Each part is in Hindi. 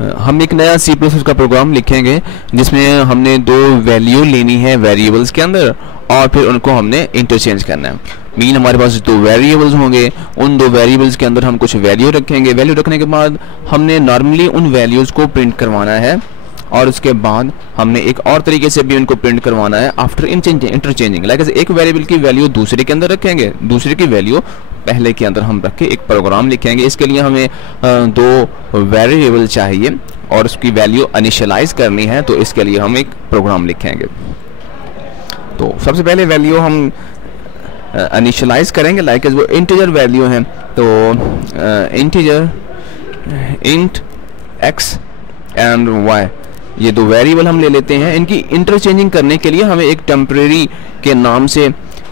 हम एक नया C++ का प्रोग्राम लिखेंगे जिसमें हमने दो वैल्यू लेनी है वेरिएबल्स के अंदर और फिर उनको हमने इंटरचेंज करना है। मीन हमारे पास दो वेरिएबल्स होंगे, उन दो वेरिएबल्स के अंदर हम कुछ वैल्यू रखेंगे। वैल्यू रखने के बाद हमने नॉर्मली उन वैल्यूज़ को प्रिंट करवाना है और उसके बाद हमने एक और तरीके से भी उनको प्रिंट करवाना है आफ्टर इंटरचेंजिंग। लाइक एक वेरिएबल की वैल्यू दूसरे के अंदर रखेंगे, दूसरे की वैल्यू पहले के अंदर हम रख के एक प्रोग्राम लिखेंगे। इसके लिए हमें दो वेरिएबल चाहिए और उसकी वैल्यू इनिशियलाइज करनी है, तो इसके लिए हम एक प्रोग्राम लिखेंगे। तो सबसे पहले वैल्यू हम इनिशियलाइज करेंगे, लाइक वो इंटीजर वैल्यू है, तो integer int x and y, ये दो वेरिएबल हम ले लेते हैं। इनकी इंटरचेंजिंग करने के लिए हमें एक टेम्परेरी के नाम से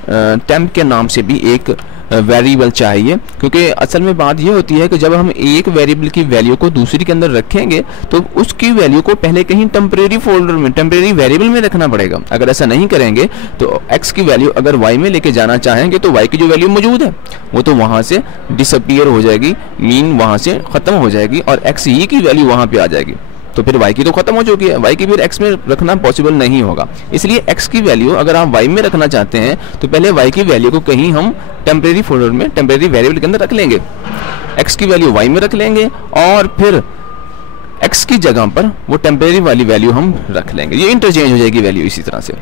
टेम्प के नाम से भी एक वेरिएबल चाहिए, क्योंकि असल में बात ये होती है कि जब हम एक वेरिएबल की वैल्यू को दूसरी के अंदर रखेंगे तो उसकी वैल्यू को पहले कहीं टेम्परेरी फोल्डर में, टेम्परेरी वेरिएबल में रखना पड़ेगा। अगर ऐसा नहीं करेंगे तो x की वैल्यू अगर y में लेके जाना चाहेंगे तो y की जो वैल्यू मौजूद है वो तो वहाँ से डिसअपीयर हो जाएगी, मीन वहाँ से ख़त्म हो जाएगी और x ही की वैल्यू वहाँ पर आ जाएगी। तो फिर y की तो खत्म हो चुकी है, y की फिर x में रखना पॉसिबल नहीं होगा। इसलिए x की वैल्यू अगर आप y में रखना चाहते हैं तो पहले y की वैल्यू को कहीं हम टेम्परेरी फोल्डर में, टेम्परेरी वेरिएबल के अंदर रख लेंगे। x की वैल्यू y में रख लेंगे और फिर x की जगह पर वो टेम्परेरी वाली वैल्यू हम रख लेंगे। ये इंटरचेंज हो जाएगी वैल्यू। इसी तरह से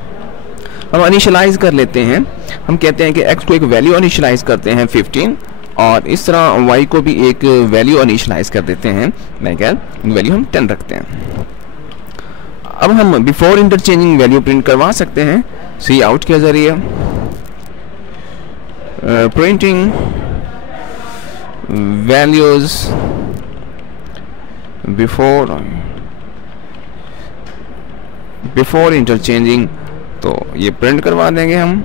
हम इनिशियलाइज कर लेते हैं। हम कहते हैं कि x को एक वैल्यू इनिशियलाइज करते हैं 15 और इस तरह y को भी एक वैल्यू इनिशियलाइज कर देते हैं, वैल्यू हम 10 रखते हैं। अब हम बिफोर इंटरचेंजिंग वैल्यू प्रिंट करवा सकते हैं सी आउट के जरिए। प्रिंटिंग वैल्यूज बिफोर इंटरचेंजिंग, तो ये प्रिंट करवा देंगे हम।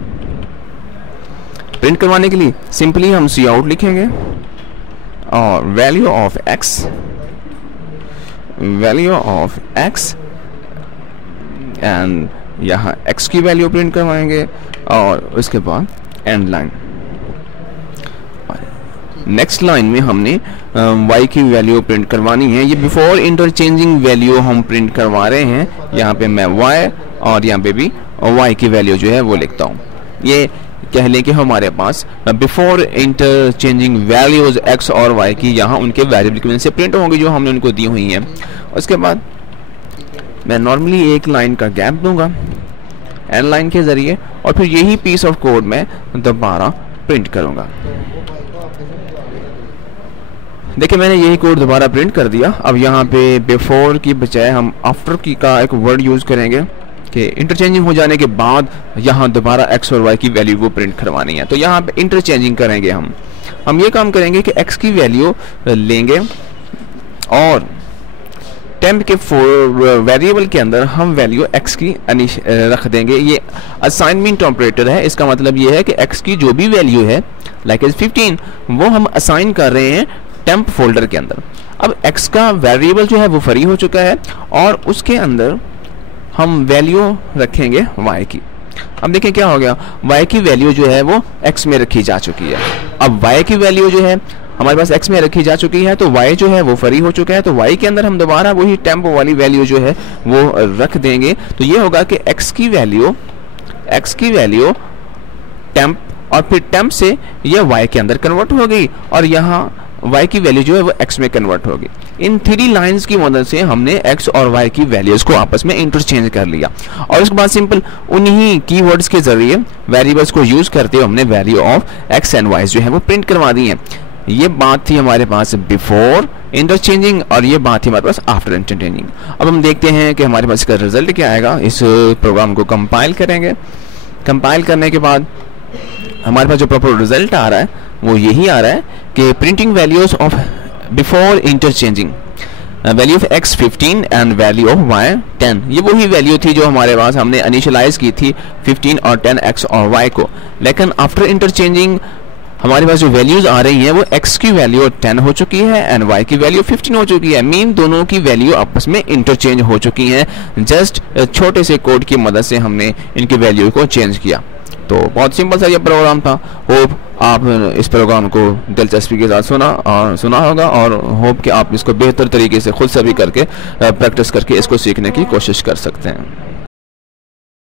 प्रिंट करवाने के लिए सिंपली हम सी आउट लिखेंगे और वैल्यू ऑफ x एंड यहाँ x की वैल्यू प्रिंट करवाएंगे और उसके बाद एंड लाइन। नेक्स्ट लाइन में हमने y की वैल्यू प्रिंट करवानी है। ये बिफोर इंटरचेंजिंग वैल्यू हम प्रिंट करवा रहे हैं। यहाँ पे मैं y और यहाँ पे भी y की वैल्यू जो है वो लिखता हूँ। ये कह लें कि हमारे पास बिफोर इंटरचेंजिंग वैल्यूज x और y की यहाँ उनके वेरिएबल की वजह से प्रिंट होंगी जो हमने उनको दी हुई हैं। उसके बाद मैं नॉर्मली एक लाइन का गैप दूंगा एंड लाइन के ज़रिए और फिर यही पीस ऑफ कोड मैं दोबारा प्रिंट करूंगा। देखिए मैंने यही कोड दोबारा प्रिंट कर दिया। अब यहाँ पे बिफोर की बजाय हम आफ्टर की का एक वर्ड यूज़ करेंगे कि इंटरचेंजिंग हो जाने के बाद यहाँ दोबारा x और y की वैल्यू वो प्रिंट करवानी है। तो यहाँ पे इंटरचेंजिंग करेंगे हम ये काम करेंगे कि x की वैल्यू लेंगे और टेम्प के वेरिएबल के अंदर हम वैल्यू x की रख देंगे। ये असाइनमेंट ऑपरेटर है। इसका मतलब ये है कि x की जो भी वैल्यू है लाइक 15 वो हम असाइन कर रहे हैं टेम्प फोल्डर के अंदर। अब x का वेरिएबल जो है वो फ्री हो चुका है और उसके अंदर हम वैल्यू रखेंगे y की। अब देखिए क्या हो गया, y की वैल्यू जो है वो x में रखी जा चुकी है। अब y की वैल्यू जो है हमारे पास x में रखी जा चुकी है तो y जो है वो फ्री हो चुका है। तो y के अंदर हम दोबारा वही टेम्प वाली वैल्यू जो है वो रख देंगे। तो ये होगा कि x की वैल्यू टेम्प और फिर टेम्प से ये y के अंदर कन्वर्ट हो गई और यहाँ y की वैल्यू जो है वो x में कन्वर्ट होगी। इन 3 लाइंस की मदद से हमने x और y की वैल्यूज को आपस में इंटरचेंज कर लिया और उसके बाद सिंपल उन्हीं कीवर्ड्स के जरिए वेरिएबल्स को यूज करते हुए हमने value of x and y जो है वो प्रिंट करवा दी है। ये बात थी हमारे पास बिफोर इंटरचेंजिंग और ये बात थी हमारे पास आफ्टर इंटरचेंजिंग। अब हम देखते हैं कि हमारे पास इसका रिजल्ट क्या आएगा। इस प्रोग्राम को कंपाइल करेंगे। कंपाइल करने के बाद हमारे पास जो प्रॉपर रिजल्ट आ रहा है वो यही आ रहा है कि printing values of before interchanging value of x 15 and value of y 10। ये वही वैल्यू थी जो हमारे पास हमने इनिशियलाइज की थी 15 और 10 x और y को। लेकिन आफ्टर इंटरचेंजिंग हमारे पास जो वैल्यूज आ रही हैं वो x की वैल्यू 10 हो चुकी है एंड y की वैल्यू 15 हो चुकी है। मीन दोनों की वैल्यू आपस में इंटरचेंज हो चुकी हैं। जस्ट छोटे से कोड की मदद से हमने इनकी वैल्यू को चेंज किया। तो बहुत सिंपल सा ये प्रोग्राम था। होप आप इस प्रोग्राम को दिलचस्पी के साथ सुना होगा, और होप कि आप इसको बेहतर तरीके से खुद से भी करके प्रैक्टिस करके इसको सीखने की कोशिश कर सकते हैं।